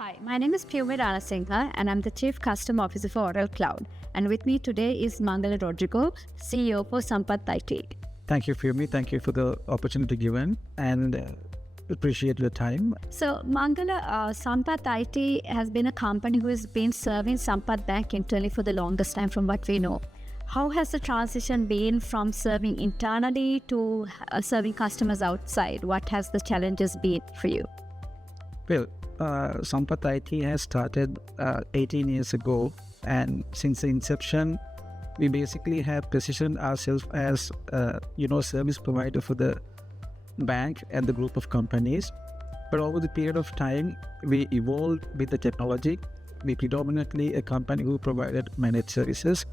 Hi, my name is Piyumi Ranasinghe and I'm the Chief Customer Officer for Oral Cloud. And with me today is Mangala Rodrigo, CEO for Sampath IT. Thank you, Piyumi. Thank you for the opportunity given and appreciate your time. So, Mangala, Sampath IT has been a company who has been serving Sampath Bank internally for the longest time from what we know. How has the transition been from serving internally to serving customers outside? What has the challenges been for you? Well, Sampath IT has started 18 years ago, and since the inception, we basically have positioned ourselves as service provider for the bank and the group of companies. But over the period of time, we evolved with the technology. We predominantly a company who provided managed services.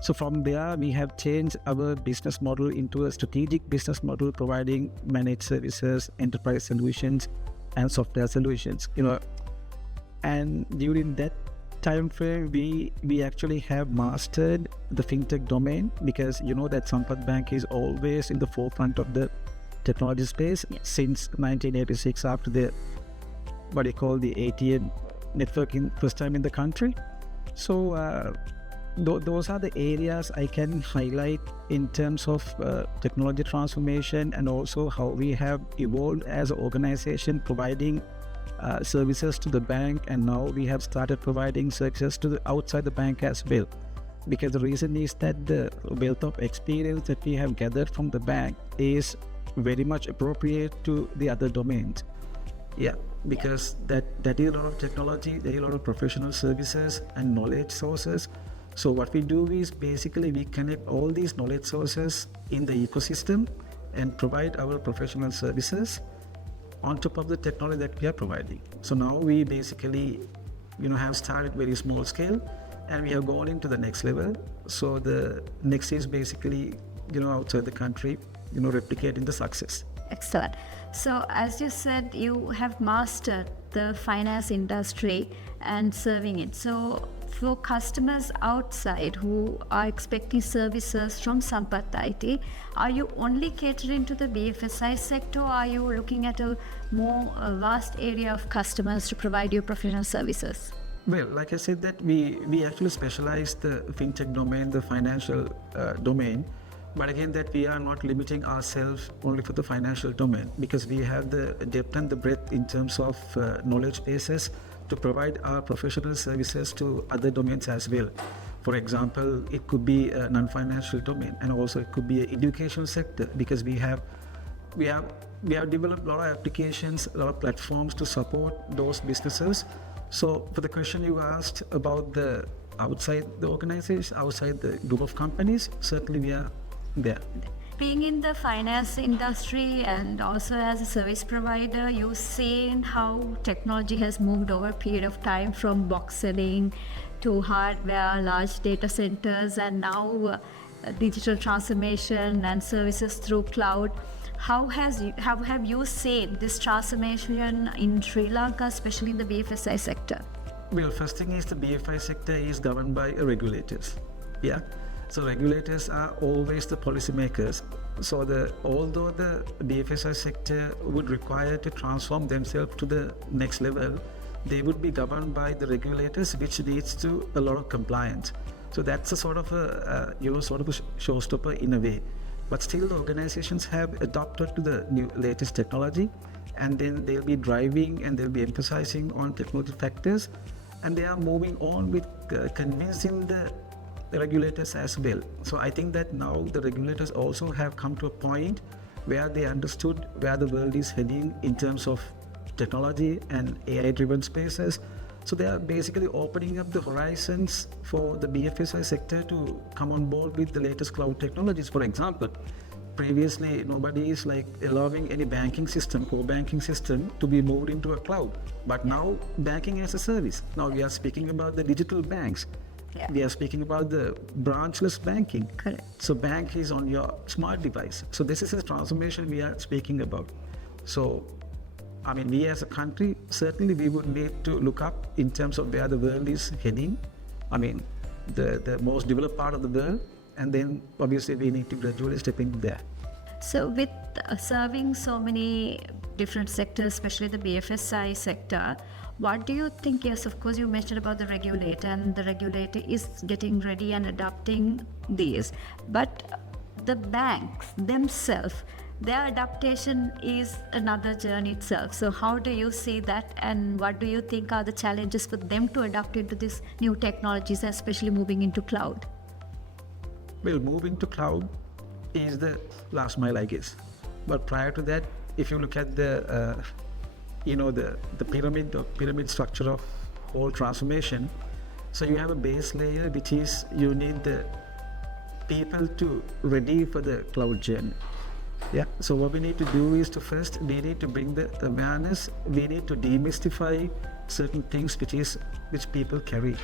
So from there, we have changed our business model into a strategic business model, providing managed services, enterprise solutions, and software solutions. And during that time frame, we actually have mastered the fintech domain, because that Sampath Bank is always in the forefront of the technology space since 1986, after the the ATM networking first time in the country. So those are the areas I can highlight in terms of technology transformation, and also how we have evolved as an organization, providing services to the bank, and now we have started providing services to the outside the bank as well. Because the reason is that the wealth of experience that we have gathered from the bank is very much appropriate to the other domains. Because that is a lot of technology, there is a lot of professional services and knowledge sources. So what we do is basically we connect all these knowledge sources in the ecosystem and provide our professional services on top of the technology that we are providing. So now we basically have started very small scale, and we have gone into the next level. So the next is basically outside the country, replicating the success. Excellent. So as you said, you have mastered the finance industry and serving it. So for customers outside who are expecting services from Sampath IT, are you only catering to the BFSI sector, or are you looking at a more vast area of customers to provide you professional services? Well, like I said, that we actually specialize the fintech domain, the financial domain. But again, that we are not limiting ourselves only for the financial domain, because we have the depth and the breadth in terms of knowledge bases to provide our professional services to other domains as well. For example, it could be a non-financial domain, and also it could be an education sector, because we have developed a lot of applications, a lot of platforms to support those businesses. So for the question you asked about the outside the organization, outside the group of companies, certainly we are there. Being in the finance industry and also as a service provider, you've seen how technology has moved over a period of time, from box selling to hardware, large data centers, and now digital transformation and services through cloud. How have you seen this transformation in Sri Lanka, especially in the BFSI sector? Well, first thing is the BFI sector is governed by regulators. So regulators are always the policymakers. So although the BFSI sector would require to transform themselves to the next level, they would be governed by the regulators, which leads to a lot of compliance. So that's a sort of a showstopper in a way. But still, the organizations have adopted to the new latest technology, and then they'll be driving and they'll be emphasizing on technology factors, and they are moving on with convincing the regulators as well. So I think that now the regulators also have come to a point where they understood where the world is heading in terms of technology and AI-driven spaces. So they are basically opening up the horizons for the BFSI sector to come on board with the latest cloud technologies. For example, previously nobody is allowing any banking system, core banking system, to be moved into a cloud. But now banking as a service. Now we are speaking about the digital banks. We are speaking about the branchless banking. Correct. So bank is on your smart device. So this is a transformation we are speaking about. So we as a country, certainly we would need to look up in terms of where the world is heading. The most developed part of the world, and then obviously we need to gradually step into there. So with serving so many different sectors, especially the BFSI sector. What do you think? Yes, of course, you mentioned about the regulator, and the regulator is getting ready and adopting these. But the banks themselves, their adaptation is another journey itself. So how do you see that, and what do you think are the challenges for them to adapt into these new technologies, especially moving into cloud? Well, moving to cloud is the last mile, I guess. But prior to that, if you look at the pyramid structure of whole transformation, so you have a base layer, which is you need the people to ready for the cloud journey. Yeah. So what we need to do is we need to bring the awareness. We need to demystify certain things which people carry.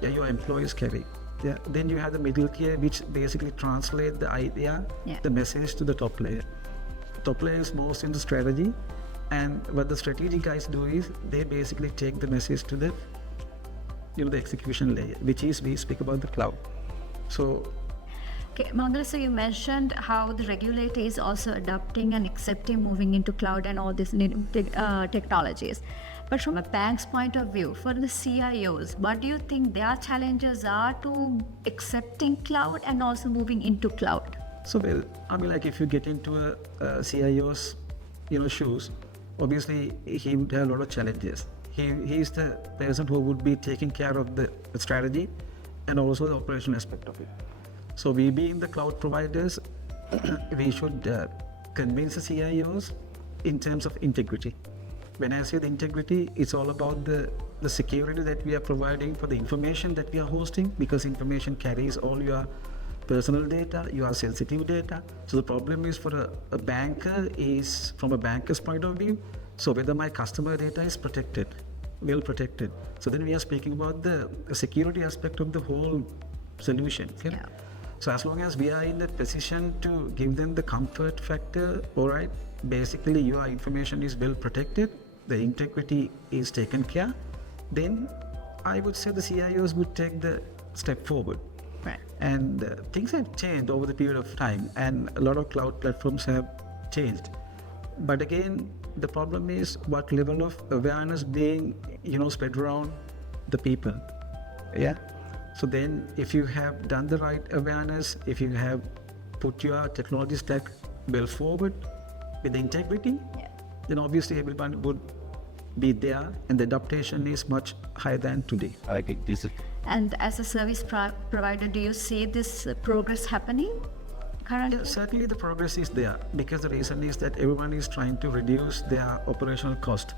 Yeah, your employees carry. Yeah. Then you have the middle tier, which basically translate the idea, the message to the top layer. Top layer is most in the strategy, and what the strategy guys do is they basically take the message to the execution layer, which is we speak about the cloud. So okay, Mangala, so you mentioned how the regulator is also adopting and accepting moving into cloud and all these technologies. But from a bank's point of view, for the CIOs, what do you think their challenges are to accepting cloud and also moving into cloud? So, well, I mean, like if you get into a CIO's, shoes, obviously he would have a lot of challenges. He's the person who would be taking care of the strategy and also the operational aspect of it. So we being the cloud providers, we should convince the CIOs in terms of integrity. When I say the integrity, it's all about the security that we are providing for the information that we are hosting, because information carries all your personal data, your sensitive data. So the problem is for a banker is from a banker's point of view, so whether my customer data is protected, well protected. So then we are speaking about the security aspect of the whole solution. Okay? Yeah. So as long as we are in a position to give them the comfort factor, all right, basically your information is well protected, the integrity is taken care, then I would say the CIOs would take the step forward. Right. And things have changed over the period of time, and a lot of cloud platforms have changed. But again, the problem is what level of awareness being, spread around the people. Yeah. So then if you have done the right awareness, if you have put your technology stack well forward with integrity, then obviously everyone would be there, and the adaptation is much higher than today. I think this is. And as a service provider, do you see this progress happening currently? Yeah, certainly the progress is there, because the reason is that everyone is trying to reduce their operational cost.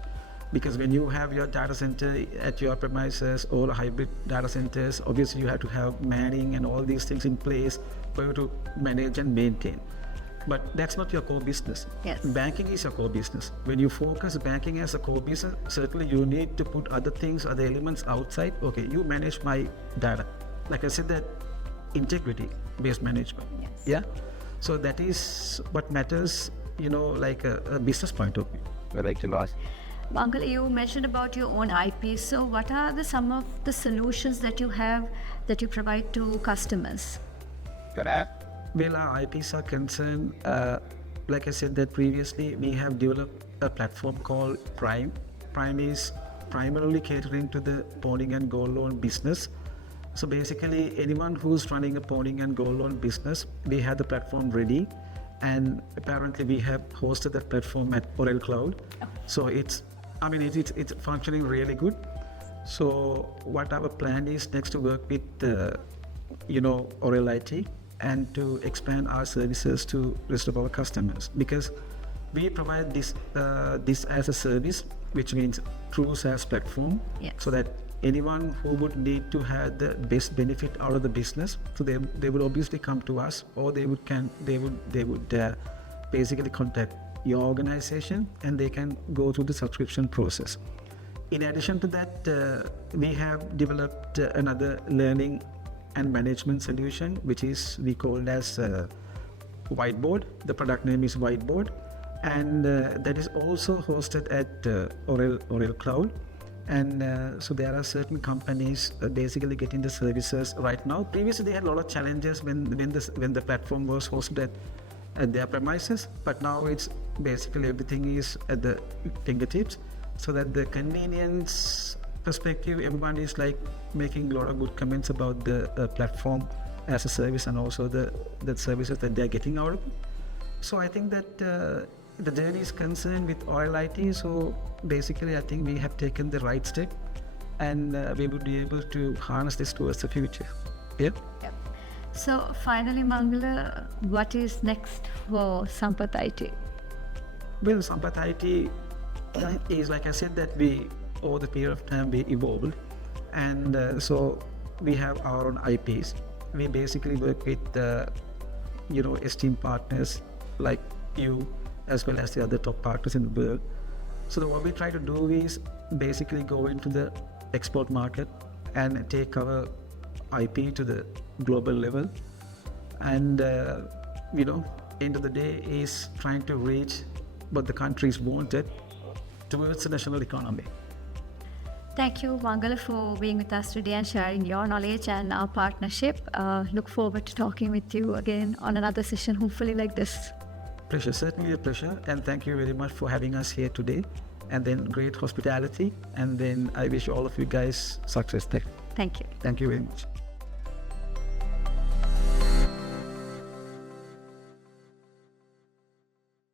Because when you have your data center at your premises or hybrid data centers, obviously you have to have manning and all these things in place for you to manage and maintain. But that's not your core business. Yes. Banking is your core business. When you focus banking as a core business, certainly you need to put other things, other elements outside. Okay, you manage my data. Like I said, that integrity-based management. Yes. Yeah. So that is what matters, like a business point of view. I'd like to ask. Uncle, you mentioned about your own IP. So what are some of the solutions that you have that you provide to customers? Well, our IPs are concerned, like I said that previously, we have developed a platform called Prime. Prime is primarily catering to the pawning and gold loan business. So basically, anyone who's running a pawning and gold loan business, we have the platform ready, and apparently we have hosted that platform at Oracle Cloud. So it's functioning really good. So what our plan is next to work with, Oracle IT, and to expand our services to rest of our customers, because we provide this as a service, which means true SaaS platform. Yes. So that anyone who would need to have the best benefit out of the business, so they would obviously come to us, or they would basically contact your organization, and they can go through the subscription process. In addition to that, we have developed another learning and management solution, which is we call as Whiteboard. The product name is Whiteboard, and that is also hosted at Oracle Cloud. And so there are certain companies basically getting the services right now. Previously, they had a lot of challenges when the platform was hosted at their premises, but now it's basically everything is at the fingertips, so that the convenience perspective, everyone is like making a lot of good comments about the platform as a service, and also the services that they're getting out of it. So I think that the journey is concerned with oil IT. So basically, I think we have taken the right step, and we would be able to harness this towards the future. Yeah. Yep. So finally, Mangala, what is next for Sampath IT? Well, Sampath IT is, like I said, that we, over the period of time, we evolved, and so we have our own IPs. We basically work with esteemed partners like you, as well as the other top partners in the world. So what we try to do is basically go into the export market and take our IP to the global level, and end of the day is trying to reach what the countries wanted towards the national economy. Thank you, Mangala, for being with us today and sharing your knowledge and our partnership. Look forward to talking with you again on another session, hopefully like this. Pleasure, certainly a pleasure, and thank you very much for having us here today, and then great hospitality, and then I wish all of you guys success there. Thank you. Thank you very much.